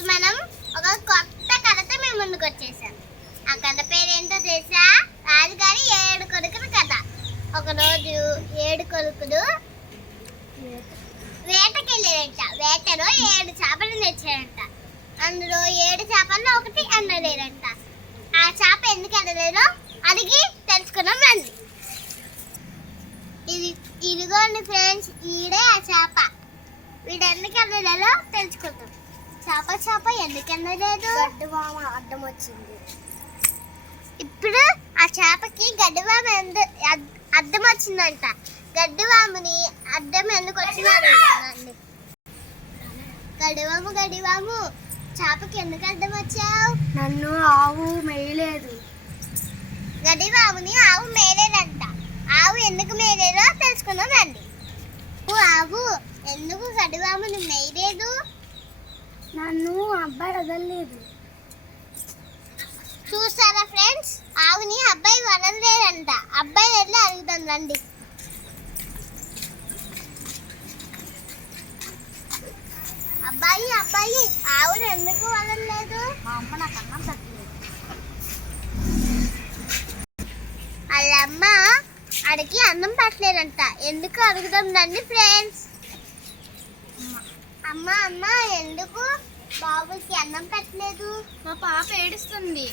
ఈరోజు మనం ఒక కొత్త కథతో మేము ముందుకు వచ్చేసాం. ఆ కథ పేరేంటో తెలుసా? రాజుగారి 7 కొడుకుల కథ. ఒకరోజు 7 కొడుకులు వేటకి వెళ్ళారంట. వేటలో 7 చేపలు తెచ్చారంట. అందులో 7 చేపల్లో ఒకటి అన్నలేరంట. ఆ చేప ఎందుకు అన్నలేరో అడిగి తెలుసుకున్నాం రండి. ఇదిగోండి ఫ్రెండ్స్, ఈడే ఆ చేప. వీడు ఎందుకు అన్నలేదో తెలుసుకుందాం. చేప ఎందుకు అన్నలేదు? గడ్డివామ అడ్డం వచ్చింది. ఇప్పుడు ఆ చేపకి గడ్డివామ అడ్డం వచ్చిందంట. గడ్డివాముని అడ్డం ఎందుకు వచ్చిందండి? గడ్డివాము చేపకి ఎందుకు అడ్డం వచ్చావు? నన్ను ఆవు మేయలేదు. గడ్డివాముని ఆవు మేలేదంట. ఆవు ఎందుకు మేలేదో తెలుసుకుందాం రండి. ఆవు ఎందుకు గడ్డివాముని మేయలేదు? నన్ను అబ్బాయి వదలలేదు. చూస్తారా ఫ్రెండ్స్, ఆవుని అబ్బాయి వదలలేదంట. అబ్బాయి వెళ్ళి అడుగుతాం రండి. అబ్బాయి ఆవుని ఎందుకు వదలలేదు? మా అమ్మ నాకు అన్నం పెట్టలేదు. వాళ్ళమ్మ అడిగి అన్నం పెట్టలేదంట. ఎందుకు అడుగుదాం రండి ఫ్రెండ్స్. అమ్మ ఎందుకు బాబుకి అన్నం పెట్టలేదు? మా పాప ఏడుస్తుంది.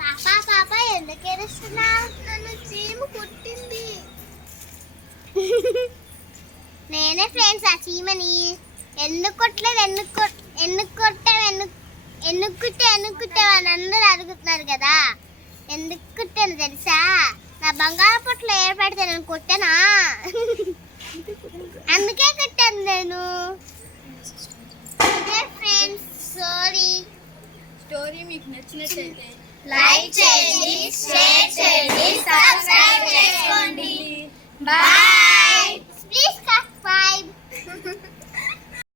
పాప ఎందుకు ఏడుస్తున్నావు? నన్ను చీము కుట్టింది. నేనే ఫ్రెండ్స్ ఆ చీమని. ఎందుకు కొట్టలేదు, ఎందుకు కుట్టావు అని అందరూ అడుగుతున్నారు కదా. ఎందుకు కుట్టాను తెలుసా? నా బంగారు పొట్లో ఏర్పడితే నేను కొట్టానా? అందుకే కుట్టాను నేను. ఫ్రెండ్స్, స్టోరీ మీకు నచ్చినట్లయితే లైక్ చేయండి,